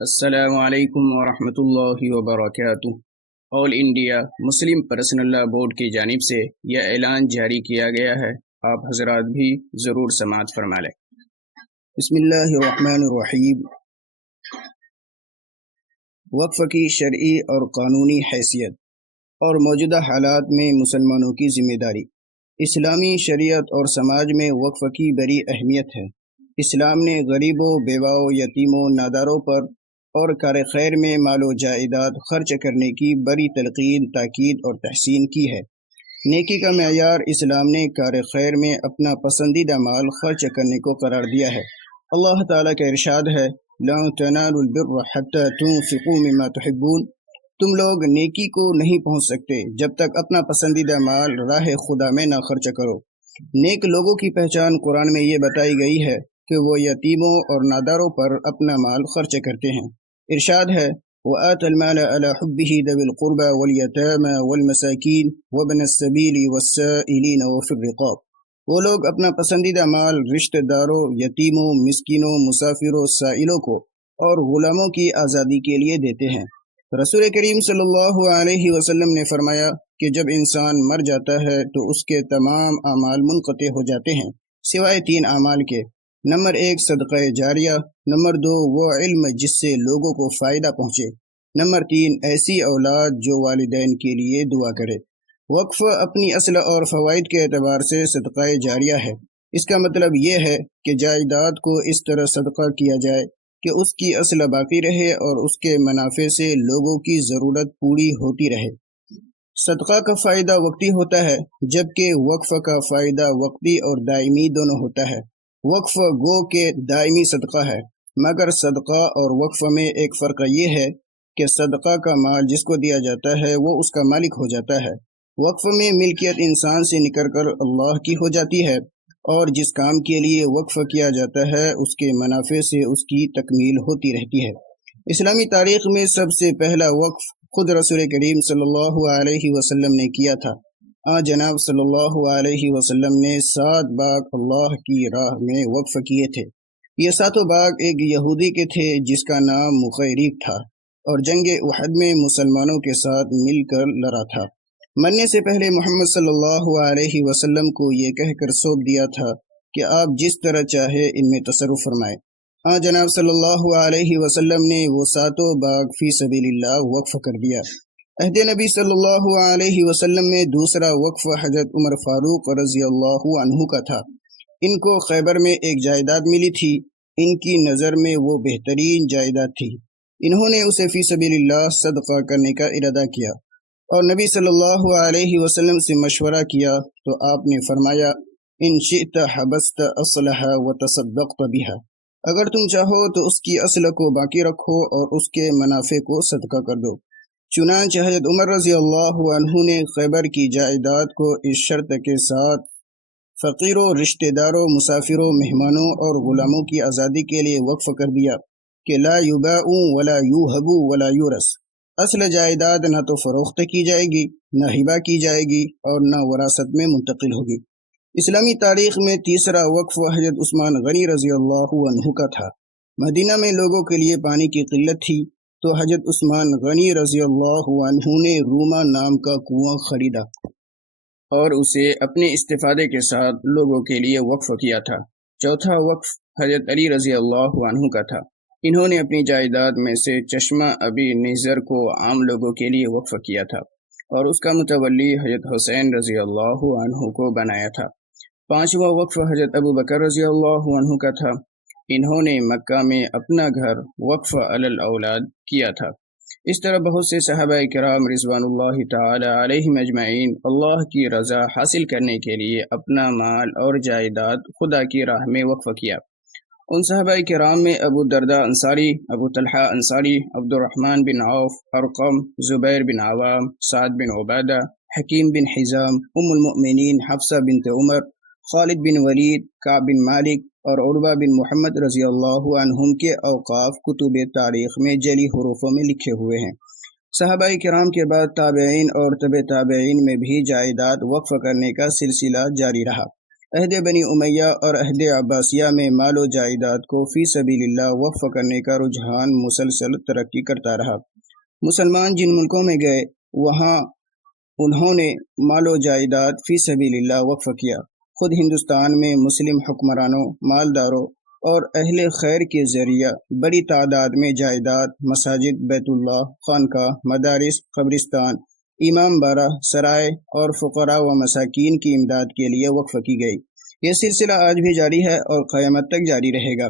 السلام علیکم ورحمۃ اللہ وبرکاتہ۔ آل انڈیا مسلم پرسنل لا بورڈ کی جانب سے یہ اعلان جاری کیا گیا ہے، آپ حضرات بھی ضرور سماعت فرما لیں۔ بسم اللہ الرحمن الرحیم۔ وقف کی شرعی اور قانونی حیثیت اور موجودہ حالات میں مسلمانوں کی ذمہ داری۔ اسلامی شریعت اور سماج میں وقف کی بڑی اہمیت ہے۔ اسلام نے غریبوں، بیواؤں، یتیموں، ناداروں پر اور کار خیر میں مال و جائیداد خرچ کرنے کی بڑی تلقین، تاکید اور تحسین کی ہے۔ نیکی کا معیار اسلام نے کار خیر میں اپنا پسندیدہ مال خرچ کرنے کو قرار دیا ہے۔ اللہ تعالیٰ کا ارشاد ہے، لَن تَنَالُوا الْبِرَّ حَتَّى تُنْفِقُوا مِمَّا تُحِبُّونَ۔ تم لوگ نیکی کو نہیں پہنچ سکتے جب تک اپنا پسندیدہ مال راہ خدا میں نہ خرچ کرو۔ نیک لوگوں کی پہچان قرآن میں یہ بتائی گئی ہے کہ وہ یتیموں اور ناداروں پر اپنا مال خرچ کرتے ہیں۔ ارشاد ہے، وَآتَى الْمَالَ عَلَى حُبِّهِ ذَوِي الْقُرْبَى وَالْيَتَامَى وَالْمَسَاكِينِ وَابْنَ السَّبِيلِ وَالسَّائِلِينَ وَفِي الرِّقَابِ۔ وہ لوگ اپنا پسندیدہ مال رشتہ داروں، یتیموں، مسکینوں، مسافروں، سائلوں کو اور غلاموں کی آزادی کے لیے دیتے ہیں۔ رسول کریم صلی اللہ علیہ وسلم نے فرمایا کہ جب انسان مر جاتا ہے تو اس کے تمام اعمال منقطع ہو جاتے ہیں سوائے 3 اعمال کے۔ نمبر 1 صدقہ جاریہ، نمبر 2 وہ علم جس سے لوگوں کو فائدہ پہنچے، نمبر 3 ایسی اولاد جو والدین کے لیے دعا کرے۔ وقف اپنی اصل اور فوائد کے اعتبار سے صدقہ جاریہ ہے۔ اس کا مطلب یہ ہے کہ جائیداد کو اس طرح صدقہ کیا جائے کہ اس کی اصل باقی رہے اور اس کے منافع سے لوگوں کی ضرورت پوری ہوتی رہے۔ صدقہ کا فائدہ وقتی ہوتا ہے، جبکہ وقف کا فائدہ وقتی اور دائمی دونوں ہوتا ہے۔ وقف گو کہ دائمی صدقہ ہے، مگر صدقہ اور وقف میں ایک فرق یہ ہے کہ صدقہ کا مال جس کو دیا جاتا ہے وہ اس کا مالک ہو جاتا ہے۔ وقف میں ملکیت انسان سے نکل کر اللہ کی ہو جاتی ہے، اور جس کام کے لیے وقف کیا جاتا ہے اس کے منافع سے اس کی تکمیل ہوتی رہتی ہے۔ اسلامی تاریخ میں سب سے پہلا وقف خود رسول کریم صلی اللہ علیہ وسلم نے کیا تھا۔ جناب صلی اللہ علیہ وسلم نے 7 باغ اللہ کی راہ میں وقف کیے تھے۔ یہ 7 باغ ایک یہودی کے تھے جس کا نام مغیریب تھا، اور جنگ احد میں مسلمانوں کے ساتھ مل کر لڑا تھا۔ مرنے سے پہلے محمد صلی اللہ علیہ وسلم کو یہ کہہ کر سونپ دیا تھا کہ آپ جس طرح چاہے ان میں تصرف فرمائیں۔ جناب صلی اللہ علیہ وسلم نے وہ 7 باغ فی سبیل اللہ وقف کر دیا۔ عہد نبی صلی اللہ علیہ وسلم میں دوسرا وقف حضرت عمر فاروق رضی اللہ عنہ کا تھا۔ ان کو خیبر میں ایک جائیداد ملی تھی، ان کی نظر میں وہ بہترین جائیداد تھی۔ انہوں نے اسے فی سبیل اللہ صدقہ کرنے کا ارادہ کیا، اور نبی صلی اللہ علیہ وسلم سے مشورہ کیا تو آپ نے فرمایا، ان شئت حبست اصلها وتصدقت بها۔ اگر تم چاہو تو اس کی اصل کو باقی رکھو اور اس کے منافع کو صدقہ کر دو۔ چنانچہ حضرت عمر رضی اللہ عنہ نے خیبر کی جائیداد کو اس شرط کے ساتھ فقیروں، رشتہ داروں، مسافروں، مہمانوں اور غلاموں کی آزادی کے لیے وقف کر دیا کہ لا یباع ولا یوہب ولا یورث۔ اصل جائیداد نہ تو فروخت کی جائے گی، نہ ہبہ کی جائے گی، اور نہ وراثت میں منتقل ہوگی۔ اسلامی تاریخ میں تیسرا وقف حضرت عثمان غنی رضی اللہ عنہ کا تھا۔ مدینہ میں لوگوں کے لیے پانی کی قلت تھی، تو حضرت عثمان غنی رضی اللہ عنہ نے روما نام کا کنواں خریدا اور اسے اپنے استفادے کے ساتھ لوگوں کے لیے وقف کیا تھا۔ چوتھا وقف حضرت علی رضی اللہ عنہ کا تھا۔ انہوں نے اپنی جائیداد میں سے چشمہ ابی نیزر کو عام لوگوں کے لیے وقف کیا تھا، اور اس کا متولی حضرت حسین رضی اللہ عنہ کو بنایا تھا۔ پانچواں وقف حضرت ابو بکر رضی اللہ عنہ کا تھا۔ انہوں نے مکہ میں اپنا گھر وقف علی الاولاد کیا تھا۔ اس طرح بہت سے صحابہ کرام رضوان اللہ تعالی علیہم اجمعین اللہ کی رضا حاصل کرنے کے لیے اپنا مال اور جائیداد خدا کی راہ میں وقف کیا۔ ان صحابہ کرام میں ابو الدرداء انصاری، ابو طلحہ انصاری، عبد الرحمن بن عوف، ارقم، زبیر بن عوام، سعد بن عبادہ، حکیم بن حزام، ام المؤمنین حفصہ بنت عمر، خالد بن ولید، کعب بن مالک اور عروہ بن محمد رضی اللہ عنہم کے اوقاف کتب تاریخ میں جلی حروفوں میں لکھے ہوئے ہیں۔ صحابہ کرام کے بعد تابعین اور تبع تابعین میں بھی جائیداد وقف کرنے کا سلسلہ جاری رہا۔ عہد بنی امیہ اور عہد عباسیہ میں مال و جائیداد کو فی سبیل اللہ وقف کرنے کا رجحان مسلسل ترقی کرتا رہا۔ مسلمان جن ملکوں میں گئے وہاں انہوں نے مال و جائیداد فی سبیل اللہ وقف کیا۔ خود ہندوستان میں مسلم حکمرانوں، مالداروں اور اہل خیر کے ذریعہ بڑی تعداد میں جائیداد مساجد، بیت اللہ، خانقاہ، مدارس، قبرستان، امام بارہ، سرائے اور فقراء و مساکین کی امداد کے لیے وقف کی گئی۔ یہ سلسلہ آج بھی جاری ہے اور قیامت تک جاری رہے گا۔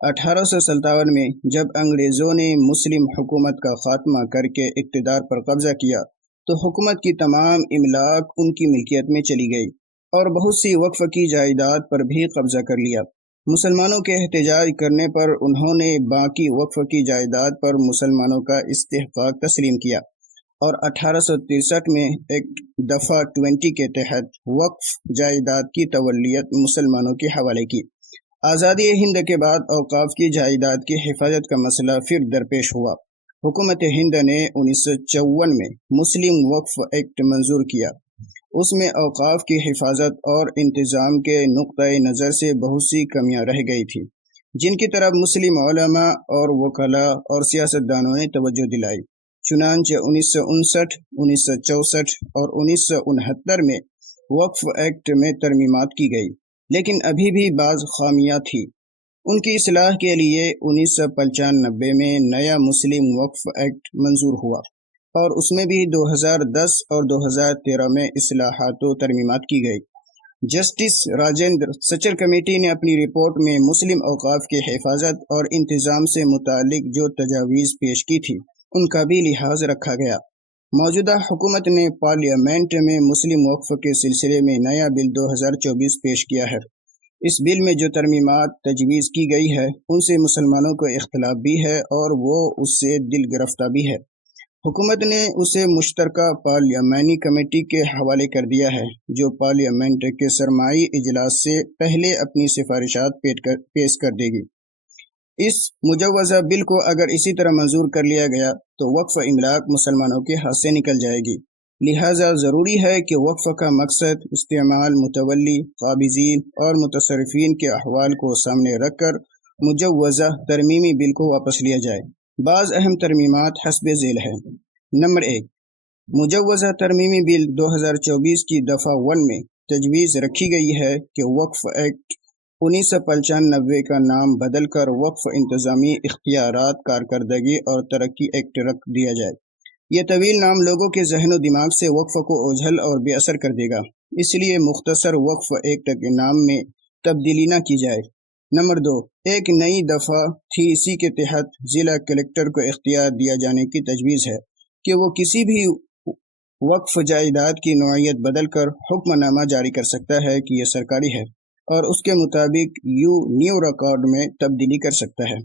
1857 میں جب انگریزوں نے مسلم حکومت کا خاتمہ کر کے اقتدار پر قبضہ کیا تو حکومت کی تمام املاک ان کی ملکیت میں چلی گئی اور بہت سی وقف کی جائیداد پر بھی قبضہ کر لیا۔ مسلمانوں کے احتجاج کرنے پر انہوں نے باقی وقف کی جائیداد پر مسلمانوں کا استحقاق تسلیم کیا اور 1863 میں ایکٹ دفعہ 20 کے تحت وقف جائیداد کی تولیت مسلمانوں کے حوالے کی۔ آزادی ہند کے بعد اوقاف کی جائیداد کی حفاظت کا مسئلہ پھر درپیش ہوا۔ حکومت ہند نے 1954 میں مسلم وقف ایکٹ منظور کیا۔ اس میں اوقاف کی حفاظت اور انتظام کے نقطۂ نظر سے بہت سی کمیاں رہ گئی تھیں، جن کی طرف مسلم علماء اور وکلاء اور سیاستدانوں نے توجہ دلائی۔ چنانچہ 1959، 1964 اور 1969 میں وقف ایکٹ میں ترمیمات کی گئی، لیکن ابھی بھی بعض خامیاں تھیں۔ ان کی اصلاح کے لیے 1995 میں نیا مسلم وقف ایکٹ منظور ہوا اور اس میں بھی 2010 اور 2013 میں اصلاحات و ترمیمات کی گئی۔ جسٹس راجندر سچر کمیٹی نے اپنی رپورٹ میں مسلم اوقاف کی حفاظت اور انتظام سے متعلق جو تجاویز پیش کی تھی ان کا بھی لحاظ رکھا گیا۔ موجودہ حکومت نے پارلیمنٹ میں مسلم وقف کے سلسلے میں نیا بل 2024 پیش کیا ہے۔ اس بل میں جو ترمیمات تجویز کی گئی ہے ان سے مسلمانوں کو اختلاف بھی ہے اور وہ اس سے دل گرفتہ بھی ہے۔ حکومت نے اسے مشترکہ پارلیمانی کمیٹی کے حوالے کر دیا ہے، جو پارلیمنٹ کے سرمائی اجلاس سے پہلے اپنی سفارشات پیش کر دے گی۔ اس مجوزہ بل کو اگر اسی طرح منظور کر لیا گیا تو وقف املاک مسلمانوں کے ہاتھ سے نکل جائے گی۔ لہٰذا ضروری ہے کہ وقف کا مقصد، استعمال، متولی، قابضین اور متصرفین کے احوال کو سامنے رکھ کر مجوزہ ترمیمی بل کو واپس لیا جائے۔ بعض اہم ترمیمات حسب ذیل ہیں۔ نمبر 1، مجوزہ ترمیمی بل 2024 کی دفعہ 1 میں تجویز رکھی گئی ہے کہ وقف ایکٹ 1995 کا نام بدل کر وقف انتظامی اختیارات، کارکردگی اور ترقی ایکٹ رکھ دیا جائے۔ یہ طویل نام لوگوں کے ذہن و دماغ سے وقف کو اوجھل اور بے اثر کر دے گا، اس لیے مختصر وقف ایکٹ کے نام میں تبدیلی نہ کی جائے۔ نمبر 2، ایک نئی دفعہ تھی، اسی کے تحت ضلع کلکٹر کو اختیار دیا جانے کی تجویز ہے کہ وہ کسی بھی وقف جائیداد کی نوعیت بدل کر حکم نامہ جاری کر سکتا ہے کہ یہ سرکاری ہے اور اس کے مطابق نیو ریکارڈ میں تبدیلی کر سکتا ہے۔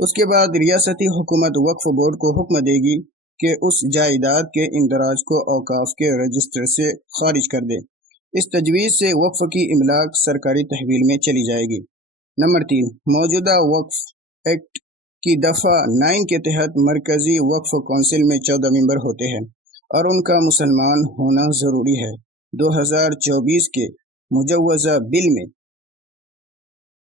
اس کے بعد ریاستی حکومت وقف بورڈ کو حکم دے گی کہ اس جائیداد کے اندراج کو اوقاف کے رجسٹر سے خارج کر دے۔ اس تجویز سے وقف کی املاک سرکاری تحویل میں چلی جائے گی۔ نمبر 3، موجودہ وقف ایکٹ کی دفعہ 9 کے تحت مرکزی وقف کونسل میں 14 ممبر ہوتے ہیں اور ان کا مسلمان ہونا ضروری ہے۔ 2024 کے مجوزہ بل میں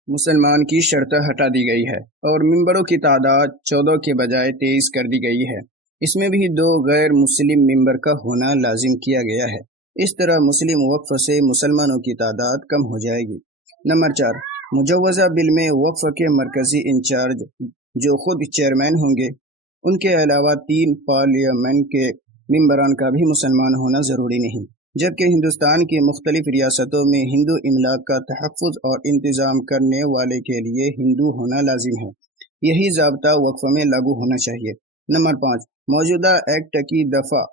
مسلمان کی شرط ہٹا دی گئی ہے اور ممبروں کی تعداد 14 کے بجائے 23 کر دی گئی ہے۔ اس میں بھی 2 غیر مسلم ممبر کا ہونا لازم کیا گیا ہے۔ اس طرح مسلم وقف سے مسلمانوں کی تعداد کم ہو جائے گی۔ نمبر 4، مجوزہ بل میں وقف کے مرکزی انچارج جو خود چیئرمین ہوں گے، ان کے علاوہ 3 پارلیمنٹ کے ممبران کا بھی مسلمان ہونا ضروری نہیں، جبکہ ہندوستان کی مختلف ریاستوں میں ہندو املاک کا تحفظ اور انتظام کرنے والے کے لیے ہندو ہونا لازم ہے۔ یہی ضابطہ وقف میں لاگو ہونا چاہیے۔ نمبر 5، موجودہ ایکٹ کی دفعہ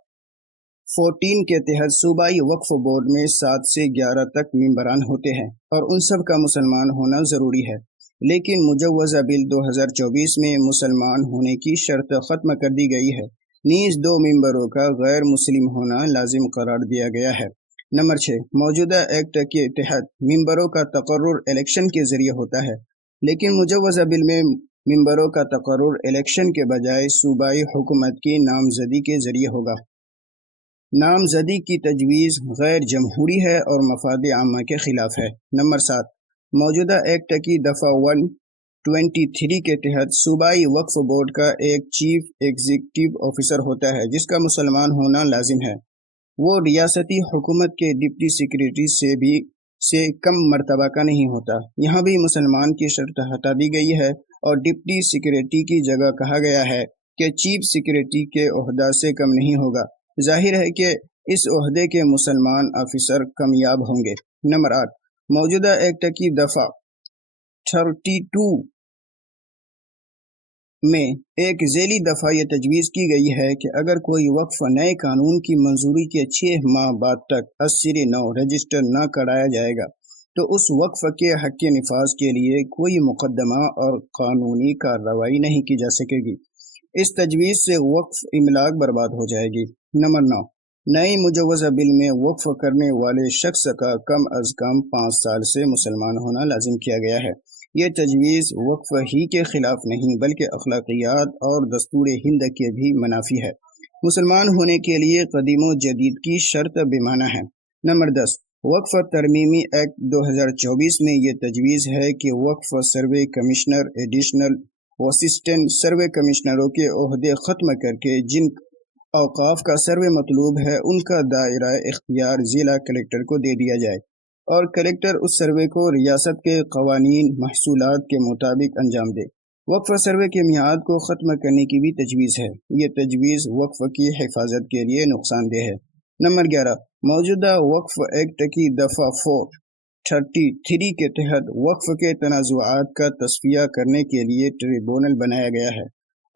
14 کے تحت صوبائی وقف بورڈ میں 7 سے 11 تک ممبران ہوتے ہیں اور ان سب کا مسلمان ہونا ضروری ہے، لیکن مجوزہ بل 2024 میں مسلمان ہونے کی شرط ختم کر دی گئی ہے، نیز 2 ممبروں کا غیر مسلم ہونا لازم قرار دیا گیا ہے۔ نمبر 6، موجودہ ایکٹ کے تحت ممبروں کا تقرر الیکشن کے ذریعے ہوتا ہے، لیکن مجوزہ بل میں ممبروں کا تقرر الیکشن کے بجائے صوبائی حکومت کی نامزدی کے ذریعے ہوگا۔ نامزدی کی تجویز غیر جمہوری ہے اور مفاد عامہ کے خلاف ہے۔ نمبر 7، موجودہ ایکٹ کی دفعہ 123 کے تحت صوبائی وقف بورڈ کا ایک چیف ایگزیکٹو آفیسر ہوتا ہے جس کا مسلمان ہونا لازم ہے۔ وہ ریاستی حکومت کے ڈپٹی سیکریٹری سے کم مرتبہ کا نہیں ہوتا۔ یہاں بھی مسلمان کی شرط ہٹا دی گئی ہے اور ڈپٹی سیکریٹری کی جگہ کہا گیا ہے کہ چیف سیکریٹری کے عہدہ سے کم نہیں ہوگا۔ ظاہر ہے کہ اس عہدے کے مسلمان آفیسر کامیاب ہوں گے۔ نمبر 8، موجودہ ایکٹ کی دفعہ 32 میں ایک ذیلی دفعہ یہ تجویز کی گئی ہے کہ اگر کوئی وقف نئے قانون کی منظوری کے 6 ماہ بعد تک ازسر نو رجسٹر نہ کرایا جائے گا تو اس وقف کے حق کے نفاذ کے لیے کوئی مقدمہ اور قانونی کارروائی نہیں کی جا سکے گی۔ اس تجویز سے وقف املاک برباد ہو جائے گی۔ نمبر 9، نئی مجوزہ بل میں وقف کرنے والے شخص کا کم از کم 5 سال سے مسلمان ہونا لازم کیا گیا ہے۔ یہ تجویز وقف ہی کے خلاف نہیں بلکہ اخلاقیات اور دستور ہند کے بھی منافی ہے۔ مسلمان ہونے کے لیے قدیم و جدید کی شرط بے معنی ہے۔ نمبر 10، وقف ترمیمی ایکٹ 2024 میں یہ تجویز ہے کہ وقف سروے کمشنر، ایڈیشنل و اسسٹنٹ سروے کمشنروں کے عہدے ختم کر کے جن اوقاف کا سروے مطلوب ہے ان کا دائرہ اختیار ضلع کلکٹر کو دے دیا جائے اور کلکٹر اس سروے کو ریاست کے قوانین محصولات کے مطابق انجام دے۔ وقف سروے کے میعاد کو ختم کرنے کی بھی تجویز ہے۔ یہ تجویز وقف کی حفاظت کے لیے نقصان دہ ہے۔ نمبر 11، موجودہ وقف ایکٹ کی دفعہ 433 کے تحت وقف کے تنازعات کا تصفیہ کرنے کے لیے ٹریبونل بنایا گیا ہے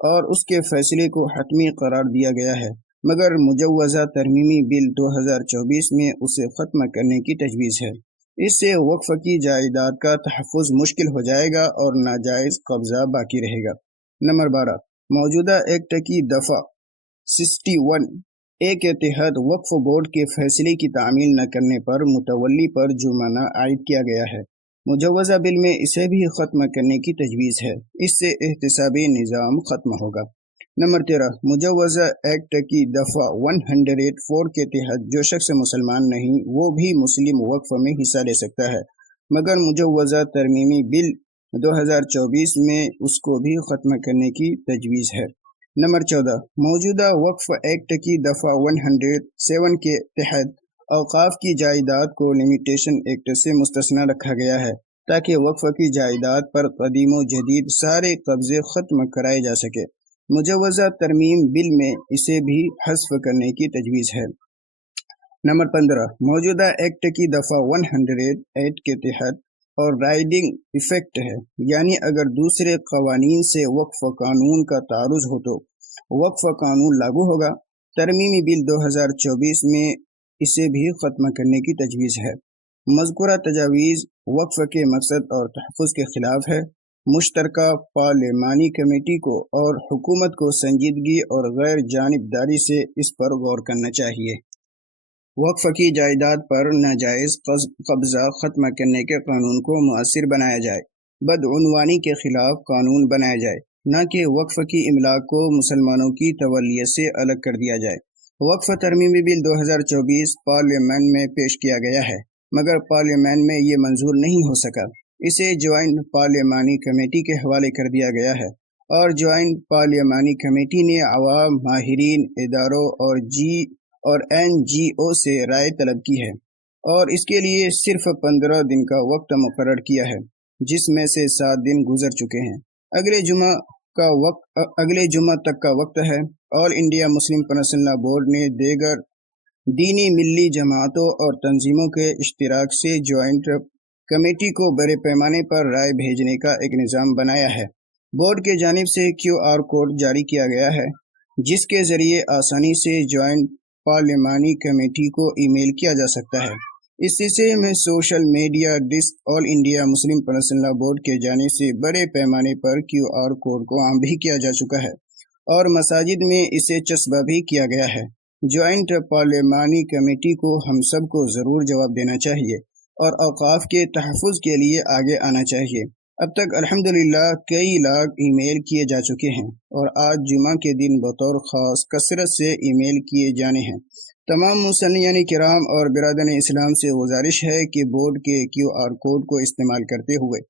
اور اس کے فیصلے کو حتمی قرار دیا گیا ہے، مگر مجوزہ ترمیمی بل 2024 میں اسے ختم کرنے کی تجویز ہے۔ اس سے وقف کی جائیداد کا تحفظ مشکل ہو جائے گا اور ناجائز قبضہ باقی رہے گا۔ نمبر 12، موجودہ ایکٹ کی دفعہ 61 کے تحت وقف بورڈ کے فیصلے کی تعمیل نہ کرنے پر متولی پر جرمانہ عائد کیا گیا ہے۔ مجوزہ بل میں اسے بھی ختم کرنے کی تجویز ہے۔ اس سے احتسابی نظام ختم ہوگا۔ نمبر 13، مجوزہ ایکٹ کی دفعہ 104 کے تحت جو شخص مسلمان نہیں وہ بھی مسلم وقف میں حصہ لے سکتا ہے، مگر مجوزہ ترمیمی بل 2024 میں اس کو بھی ختم کرنے کی تجویز ہے۔ نمبر 14، موجودہ وقف ایکٹ کی دفعہ 107 کے تحت اوقاف کی جائیداد کو لمیٹیشن ایکٹ سے مستثنی رکھا گیا ہے تاکہ وقف کی جائیداد پر قدیم و جدید سارے قبضے ختم کرائے جا سکے۔ مجوزہ ترمیم بل میں اسے بھی حذف کرنے کی تجویز ہے۔ نمبر 15، موجودہ ایکٹ کی دفعہ 108 کے تحت اور رائڈنگ ایفیکٹ ہے، یعنی اگر دوسرے قوانین سے وقف قانون کا تعارض ہو تو وقف قانون لاگو ہوگا۔ ترمیمی بل 2024 میں اسے بھی ختم کرنے کی تجویز ہے۔ مذکورہ تجاویز وقف کے مقصد اور تحفظ کے خلاف ہے۔ مشترکہ پارلیمانی کمیٹی کو اور حکومت کو سنجیدگی اور غیر جانبداری سے اس پر غور کرنا چاہیے۔ وقف کی جائیداد پر ناجائز قبضہ ختم کرنے کے قانون کو مؤثر بنایا جائے، بدعنوانی کے خلاف قانون بنایا جائے، نہ کہ وقف کی املاک کو مسلمانوں کی تولیت سے الگ کر دیا جائے۔ وقف ترمیمی بل 2024 پارلیمنٹ میں پیش کیا گیا ہے، مگر پارلیمنٹ میں یہ منظور نہیں ہو سکا۔ اسے جوائنٹ پارلیمانی کمیٹی کے حوالے کر دیا گیا ہے اور جوائنٹ پارلیمانی کمیٹی نے عوام، ماہرین، اداروں اور NGO سے رائے طلب کی ہے اور اس کے لیے صرف 15 دن کا وقت مقرر کیا ہے، جس میں سے 7 دن گزر چکے ہیں۔ اگلے جمعہ تک کا وقت ہے۔ All India Muslim personal law board نے دیگر دینی ملی جماعتوں اور تنظیموں کے اشتراک سے جوائنٹ کمیٹی کو بڑے پیمانے پر رائے بھیجنے کا ایک نظام بنایا ہے۔ بورڈ کی جانب سے QR کوڈ جاری کیا گیا ہے جس کے ذریعے آسانی سے جوائنٹ پارلیمانی کمیٹی کو ای میل کیا جا سکتا ہے۔ اس سلسلے میں social media desk all India Muslim personal law board کی جانب سے بڑے پیمانے پر QR کوڈ کو عام بھی کیا جا چکا ہے اور مساجد میں اسے چسپاں بھی کیا گیا ہے۔ جوائنٹ پارلیمانی کمیٹی کو ہم سب کو ضرور جواب دینا چاہیے اور اوقاف کے تحفظ کے لیے آگے آنا چاہیے۔ اب تک الحمدللہ کئی لاکھ ای میل کیے جا چکے ہیں اور آج جمعہ کے دن بطور خاص کثرت سے ای میل کیے جانے ہیں۔ تمام مسلمین کرام اور برادران اسلام سے گزارش ہے کہ بورڈ کے QR کوڈ کو استعمال کرتے ہوئے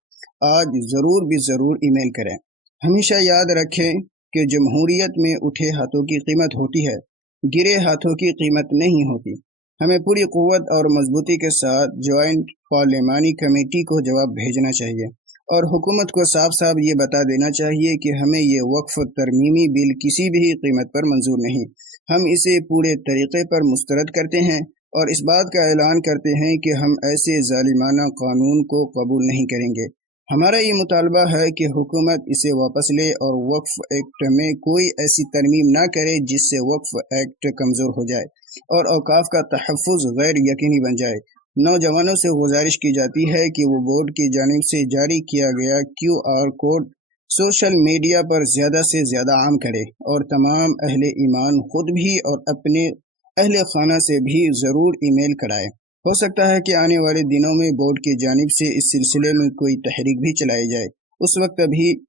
آج ضرور بھی ضرور ای میل کریں۔ ہمیشہ یاد رکھیں کہ جمہوریت میں اٹھے ہاتھوں کی قیمت ہوتی ہے، گرے ہاتھوں کی قیمت نہیں ہوتی۔ ہمیں پوری قوت اور مضبوطی کے ساتھ جوائنٹ پارلیمانی کمیٹی کو جواب بھیجنا چاہیے اور حکومت کو صاف صاف یہ بتا دینا چاہیے کہ ہمیں یہ وقف ترمیمی بل کسی بھی قیمت پر منظور نہیں۔ ہم اسے پورے طریقے پر مسترد کرتے ہیں اور اس بات کا اعلان کرتے ہیں کہ ہم ایسے ظالمانہ قانون کو قبول نہیں کریں گے۔ ہمارا یہ مطالبہ ہے کہ حکومت اسے واپس لے اور وقف ایکٹ میں کوئی ایسی ترمیم نہ کرے جس سے وقف ایکٹ کمزور ہو جائے اور اوقاف کا تحفظ غیر یقینی بن جائے۔ نوجوانوں سے گزارش کی جاتی ہے کہ وہ بورڈ کی جانب سے جاری کیا گیا QR کوڈ سوشل میڈیا پر زیادہ سے زیادہ عام کرے اور تمام اہل ایمان خود بھی اور اپنے اہل خانہ سے بھی ضرور ای میل کرائے۔ ہو سکتا ہے کہ آنے والے دنوں میں بورڈ کی جانب سے اس سلسلے میں کوئی تحریک بھی چلائی جائے۔ اس وقت بھی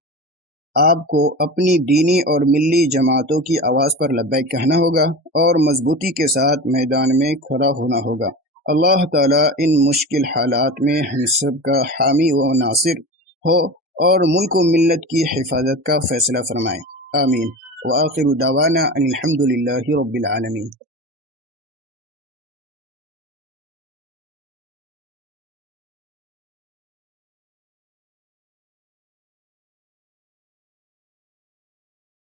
آپ کو اپنی دینی اور ملی جماعتوں کی آواز پر لبیک کہنا ہوگا اور مضبوطی کے ساتھ میدان میں کھڑا ہونا ہوگا۔ اللہ تعالیٰ ان مشکل حالات میں ہم سب کا حامی و ناصر ہو اور ملک و ملت کی حفاظت کا فیصلہ فرمائے، آمین۔ وآخر دعوانا ان الحمد للہ رب العالمین۔